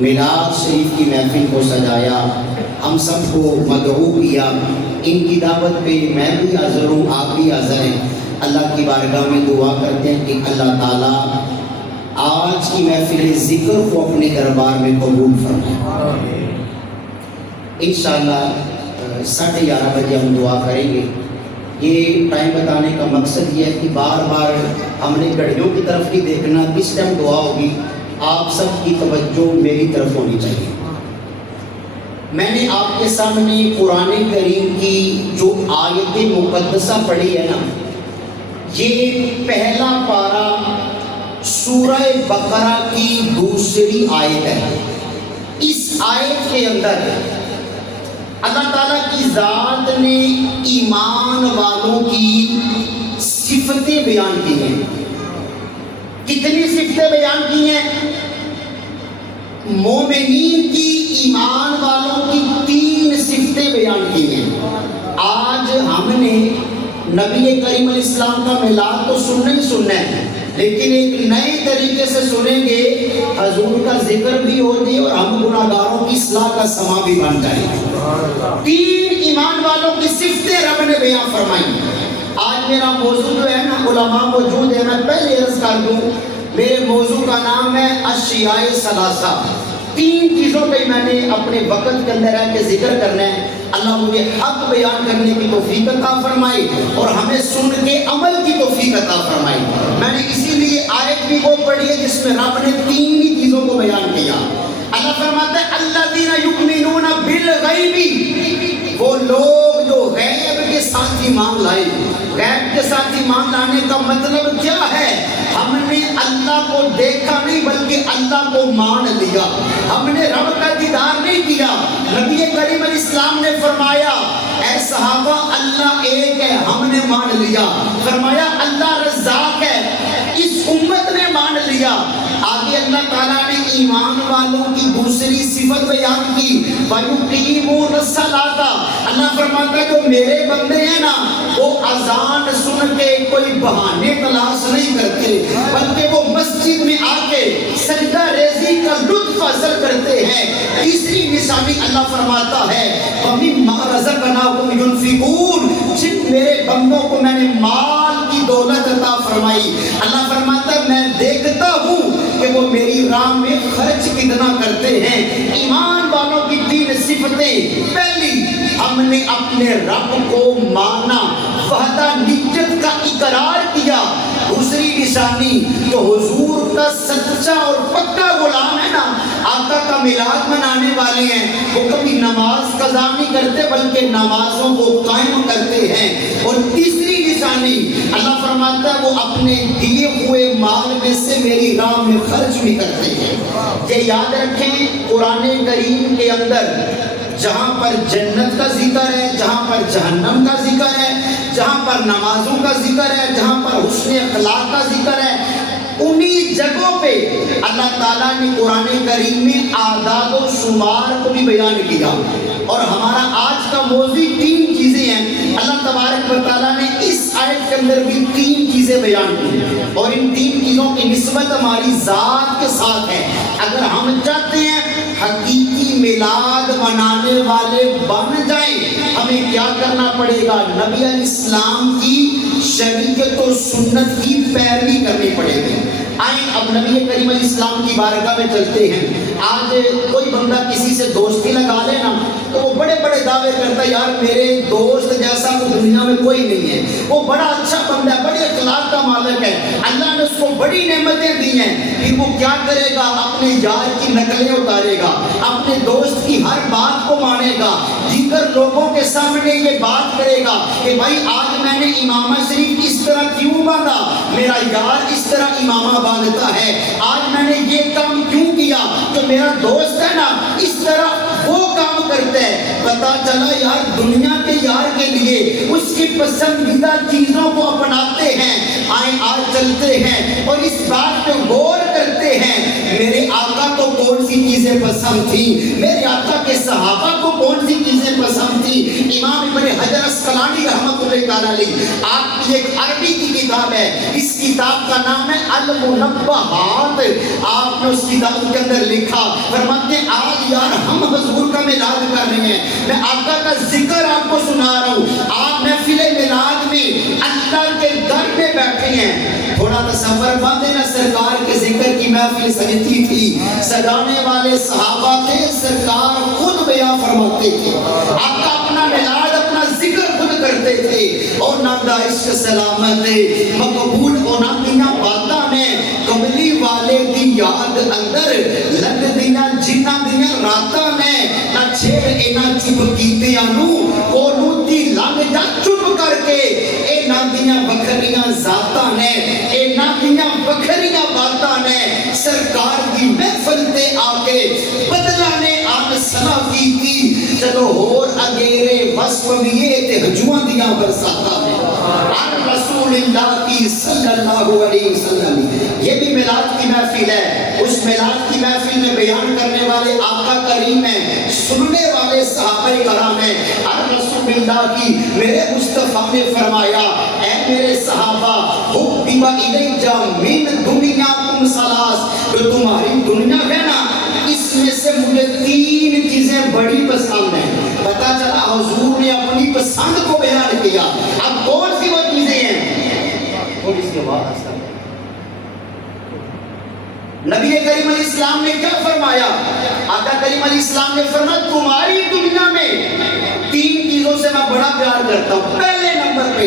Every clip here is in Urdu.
میلاد شریف کی محفل کو سجایا، ہم سب کو مدعو کیا۔ ان کی دعوت پہ میں بھی حاضر ہوں، آپ بھی حاضر ہیں۔ اللہ کی بارگاہ میں دعا کرتے ہیں کہ اللہ تعالیٰ آج کی محفل ذکر کو اپنے دربار میں قبول فرمائے۔ انشاءاللہ 11:30 بجے ہم دعا کریں گے۔ یہ ٹائم بتانے کا مقصد یہ ہے کہ بار بار ہم نے گھڑیوں کی طرف نہیں دیکھنا، کس ٹائم دعا ہوگی آپ سب کی توجہ میری طرف ہونی چاہیے۔ میں نے آپ کے سامنے قرآن کریم کی جو آیت مقدسہ پڑھی ہے نا، یہ پہلا پارہ سورہ بقرہ کی دوسری آیت ہے۔ اس آیت کے اندر اللہ تعالیٰ کی ذات نے ایمان والوں کی صفتیں بیان کی ہیں۔ کتنی صفتیں بیان کی ہیں؟ مومنین کی، ایمان والوں کی 3 صفتیں بیان کی ہیں۔ آج ہم نے نبی کریم علیہ السلام کا میلاد تو سننا ہے، لیکن ایک نئے طریقے سے سنیں گے، حضور کا ذکر بھی ہو جائے اور ہم گناہگاروں کی اصلاح کا سما بھی بن جائے۔ 3 ایمان والوں کی صفتیں رب نے بیان فرمائی۔ آج میرا موضوع جو ہے نا، علماء موجود ہے، میں پہلے عرض کر دوں، میرے موضوع کا نام ہے اشیاء ثلاثہ۔ 3 چیزوں پہ میں نے اپنے وقت کے اندر ہے کہ ذکر کرنا ہے۔ اللہ مجھے حق بیان کرنے کی توفیق عطا فرمائے اور ہمیں سن کے عمل کی توفیق عطا فرمائے۔ میں نے اسی لیے آیت بھی وہ پڑھی ہے جس میں رب نے 3 ہی چیزوں کو بیان کیا۔ اللہ فرماتا ہے الذین یؤمنون بالغیب، وہ لوگ جو غیب کے ساتھ ایمان لائے۔ غیب کے ساتھ ایمان لانے کا مطلب کیا ہے؟ ہم نے اللہ کو دیکھا نہیں بلکہ اللہ کو مان لیا۔ ہم نے رب کا دیدار نہیں کیا۔ نبی کریم علیہ السلام نے فرمایا اے صحابہ اللہ ایک ہے، ہم نے مان لیا۔ فرمایا اللہ رزاق ہے، اس امت نے مان لیا۔ آگے اللہ تعالیٰ نے ایمان والوں کی دوسری صفت بیان کی، وَيُقِيمُونَ الصَّلَاةَ۔ اللہ فرماتا ہے جو میرے بندے ہیں نا، وہ اذان سن کے کوئی بہانے تلاش نہیں کرتے، بلکہ وہ مسجد میں آ کے سجدہ ریزی کا لطف حاصل کرتے ہیں۔ تیسری نشانی اللہ فرماتا ہے وَمِمَّا رَزَقْنَاهُمْ يُنْفِقُونَ، جن میرے بندوں کو میں نے مال کی دولت عطا فرمائی، اللہ فرماتا ہے میں دیکھتا ہوں کہ وہ میری راہ میں خرچ کتنا کرتے ہیں۔ ایمان والوں کی 3 صفتیں۔ پہلی، ہم نے اپنے رب کو مانا، وحدانیت کا اقرار کیا۔ دوسری نشانی، جو حضور کا سچا اور پکا غلام ہے نا، آقا کا میلاد منانے والے ہیں، وہ کبھی نماز قضا نہیں کرتے بلکہ نمازوں کو قائم کرتے ہیں۔ اور تیسری نشانی، اللہ فرماتا ہے وہ اپنے دیے ہوئے مال میں سے میری راہ میں خرچ بھی کرتے ہیں۔ یہ یاد رکھیں، قرآن کریم کے اندر جہاں پر جنت کا ذکر ہے، جہاں پر جہنم کا ذکر ہے، جہاں پر نمازوں کا ذکر ہے، جہاں پر حسن اخلاق کا ذکر ہے، انہی جگہوں پہ اللہ تعالیٰ نے قرآن کریم میں اعداد و شمار کو بھی بیان کیا۔ اور ہمارا آج کا موضوع 3 چیزیں ہیں۔ اللہ تبارک و تعالیٰ نے اس آیت کے اندر بھی 3 چیزیں بیان کی، اور ان 3 چیزوں کی نسبت ہماری ذات کے ساتھ ہے۔ اگر ہم چاہتے ہیں حقیقی میلاد منانے والے بن جائیں، ہمیں کیا کرنا پڑے گا؟ نبی علیہ السلام کی شریعت و سنت کی پیروی کرنی پڑے گی۔ آئیں اب نبی کریم علیہ السلام کی بارگاہ میں چلتے ہیں۔ آج کوئی بندہ کسی سے دوستی لگا لے نا، تو وہ بڑے بڑے دعوے کرتا ہے، یار میرے دوست جیسا تو دنیا میں کوئی نہیں ہے، وہ بڑا اچھا بندہ ہے، بڑے اخلاق کا مالک ہے، اللہ نے اس کو بڑی نعمتیں دی ہیں۔ پھر وہ کیا کرے گا؟ اپنے یار کی نقلیں اتارے گا، اپنے دوست کی ہر بات کو مانے گا، دیگر لوگوں کے سامنے یہ بات کرے گا کہ بھائی آج میں نے امامہ شریف اس طرح کیوں باندھا، میرا یار اس طرح امامہ باندھتا ہے، آج میں نے یہ کام کیوں کیا، جو میرا دوست ہے نا اس طرح وہ کام کرتا ہے۔ پتا چلا یار دنیا کے یار کے لیے اس کی پسندیدہ چیزوں کو اپناتے ہیں۔ آئیں آج چلتے ہیں اور اس بات پہ غور کرتے ہیں، میرے آقا تو کون سی چیزیں چیزیں پسند تھی؟ میرے آقا کے صحابہ کو کون سی چیزیں پسند تھی؟ امام ابن حجر اسقلانی رحمۃ اللہ تعالی علیہ، آپ کی ایک عربی کی کتاب ہے، اس کتاب کا نام ہے المنبہات، آپ نے اس کتاب کے اندر لکھا، فرماتے ہیں آج یار ہم حضور کا میلاد کر رہے ہیں، میں آقا کا ذکر آپ کو سنا رہا ہوں، آپ محفل میلاد میں اللہ کے در میں بیٹھے ہیں، تھوڑا تصور بند ہے نا، سرکار کے ذکر کی محفل سجتی تھی، سجانے والے صحابہ تھے، سرکار خود بیان فرماتے تھے، آقا اپنا میلاد اپنا ذکر خود کرتے تھے، اور نادا عشق سلامت مقبول ہونا دیاں باتاں نے کملی والے دی یاد اندر لگ دیاں جنہ دیاں راتاں نے نہ چھیڑ اینا چپ کیتیاں نو کونو دی لنگ جا چپ کر کے اینا دیاں بکھریاں ذاتاں نے اینا دیاں بکھریاں باتاں نے سرکار دی محفل تے آکے بدلہ نے آن سنا کی تھی، چلو اور اگیرے وصف لیے تے ہجوان دیاں برساتا نے عن رسول اللہ کی صلی اللہ علیہ وسلم۔ یہ بھی میلاد کی محفل ہے، اس میلاد کی محفل میں بیان کرنے والے آقا کریم ہیں، سننے والے صحابہ کرام ہیں، عن رسول اللہ کی میرے مصطفیٰ نے فرمایا اے میرے صحابہ حبب الیجا من دنیاکم ثلاث، جو تمہاری دنیا ہے نا اس میں سے مجھے تین چیزیں بڑی پسند ہیں۔ پتا چلا حضور نے اپنی پسند کو بیان کیا، اب کون سی وہ چیزیں ہیں؟ تھوڑی سی آواز نبی کریم علیہ السلام نے کیا فرمایا؟ آقا کریم علیہ السلام نے فرمایا تمہاری دنیا میں تین چیزوں سے میں بڑا پیار کرتا ہوں۔ پہلے نمبر پہ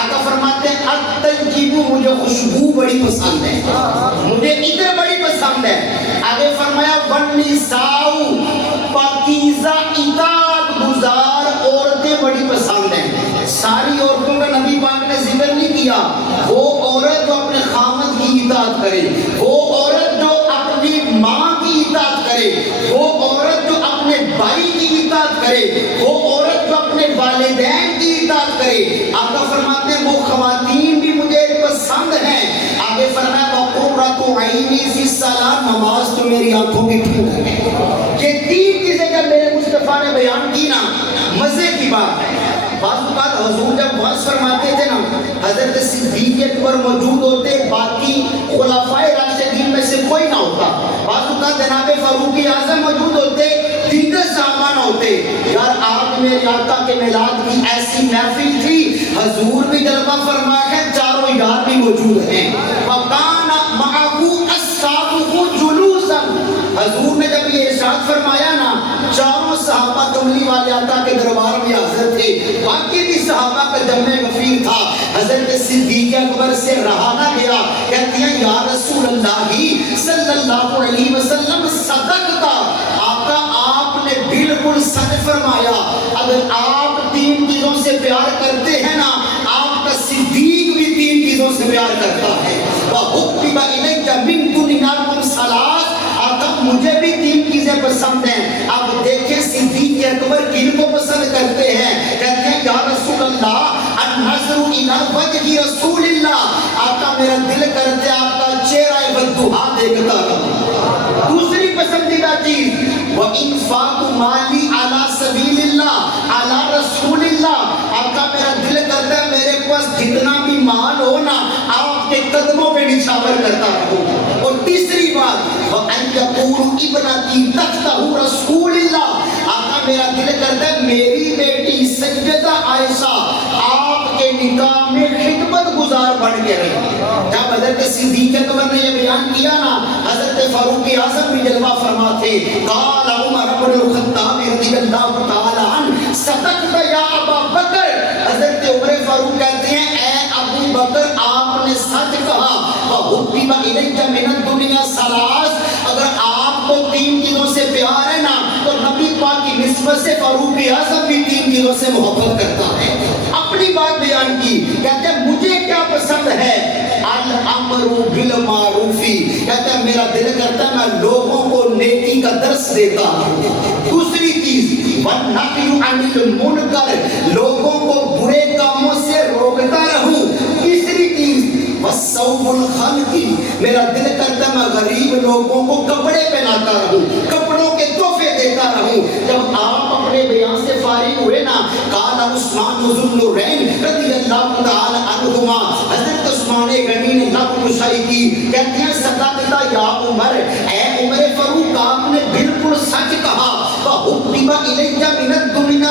آقا فرماتے ہیں الطیب، مجھے خوشبو بڑی پسند ہے، مجھے عطر بڑی پسند ہے۔ آگے فرمایا والنساء، پاکیزہ اطاعت گزار عورتیں بڑی پسند ہیں۔ ساری عورتوں کا نبی پاک نے ذکر نہیں کیا، وہ عورت جو اپنے خامد کی اطاعت کرے، وہ عورت جو اپنی ماں کی اطاعت کرے، وہ عورت جو اپنے بھائی کی اطاعت کرے، وہ عورت جو اپنے والدین کی اطاعت کرے۔ آقا فرماتے ہیں وہ خواتین بھی مجھے پسند ہیں۔ آگے فرمایا وَقُرَّةُ عَيْنِي فِي الصَّلَاةِ، نماز تو میری آنکھوں کی ٹھنڈک ہے۔ یہ تین چیزیں جب میرے مصطفیٰ نے بیان کی نا، مزے کی بات ہے۔ بعض اوقات حضور جب وعظ فرماتے تھے نا، حضرت صدیق اکبر موجود ہوتے، باقی خلفائے راشدین میں سے کوئی نہ ہوتا، بعض اوقات جناب فاروق اعظم موجود ہوتے، دیگر صحابہ نہ ہوتے۔ یار آج میرے آقا کے میلاد کی ایسی محفل تھی، حضور بھی جلوہ فرما ہے، چاروں یار بھی موجود ہیں۔ وَقَانَ مَعَهُ أَصْحَابُهُ جُلُوسًا، حضور نے جب یہ ارشاد فرمایا نا، چاروں صحابہ کملی والے آقا کے دربار میں حاضر تھے، باقی بھی صحابہ کا جمع غفیر تھا۔ حضرت صدیق اکبر سے رہا نہ گیا، کہتی ہیں یا رسول اللہ صلی اللہ علیہ وسلم صدقتا، آقا آپ نے بالکل سچ فرمایا، اگر آپ تین چیزوں سے پیار کرتے ہیں نا، آپ کا صدیق بھی تین چیزوں سے پیار کرتا ہے۔ وَحُبِّبَ إِلَيْكَ مِن دُنْيَاكُمْ ثَلَاث، آقا مجھے بھی تین چیزیں پسند ہیں۔ اب دیکھیں صدیق اکبر کن کو پسند کرتے ہیں، کہتے ہیں یا رسول اللہ النظر الی وجہ رسول اللہ، آقا میرا دل کرتے آپ کا چہرہ والضحیٰ دیکھتا رہا۔ دوسری پسندیدہ چیز وَإِنفَاقُ مَالِي عَلَى سَبِيلِ اللَّهِ عَلَى رَسُولِ اللَّهِ، آقا میرا دل کرتا ہے میرے پاس جتنا بھی مال ہو نا، آپ کے قدموں پہ نچھاور کرتا رہو۔ اور تیسری بات وَأَنْ يَقُولُ ابْنَتِي تَحْتَهُ رَسُولِ اللَّهِ، آقا میرا دل کرتا ہے میری بیٹی سیدہ عائشہ آپ کے نکاح میں خدمت گزار بن کے رہی۔ جب حضرت صدیق اکبر نے یہ بیان کیا نا، حضرت فاروق اعظم بھی جلوہ فرما تھے۔ قال عمر بن الخطاب رضی اللہ تعالی عنہ صدقت یا ابا بکر، حضرت عمر فاروق کہتے ہیں اے ابو بکر آپ نے سچ کہا۔ وَحُبِّبَ إِلَيْكَ مِنَ الدُّنْيَا ثَلَاث، اگر آپ کو تین چیزوں سے پیار ہے نا، تو نبی پاک کی نسبت سے فاروق اعظم بھی تین چیزوں سے محبت کرتا ہے۔ اپنی بات بیان کی، کہتے ہیں مجھے کیا پسند ہے، الامر بالمعروف، کہتے ہیں میرا دل کرتا ہے میں لوگوں کو نیکی کا درس دیتا ہوں۔ دوسری چیز والنہی عن المنکر، لوگوں کو برے کاموں سے روکتا رہوں۔ تیسری چیز والصوم الخلق، میرا دل کرتا ہے میں غریب لوگوں کو کپڑے پہناتا رہوں، کپڑوں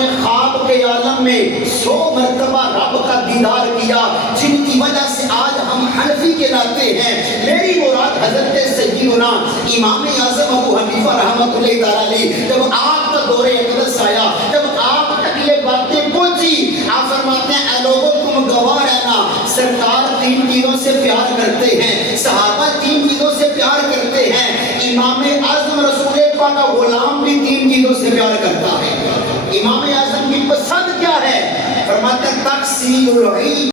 نے خواب کے عالم میں 100 مرتبہ رب کا دیدار کیا، جن کی وجہ سے آج ہم حنفی کے ناتے ہیں۔ میری مراد حضرت سیدنا امام اعظم ابو حنیفہ رحمۃ اللہ تعالیٰ علیہ، جب آپ کا دور اقدس آیا، جب آپ تک یہ باتیں پہنچی، آپ فرماتے ہیں اے لوگوں تم گواہ رہنا، سرکار 3 چیزوں سے پیار کرتے ہیں، صحابہ 3 چیزوں سے پیار کرتے ہیں، امام اعظم رسول پاک کا غلام بھی 3 چیزوں سے پیار کرتا ہے۔ امام اعظم کی پسند کیا ہے؟ فرماتے ہیں تقسیم العلم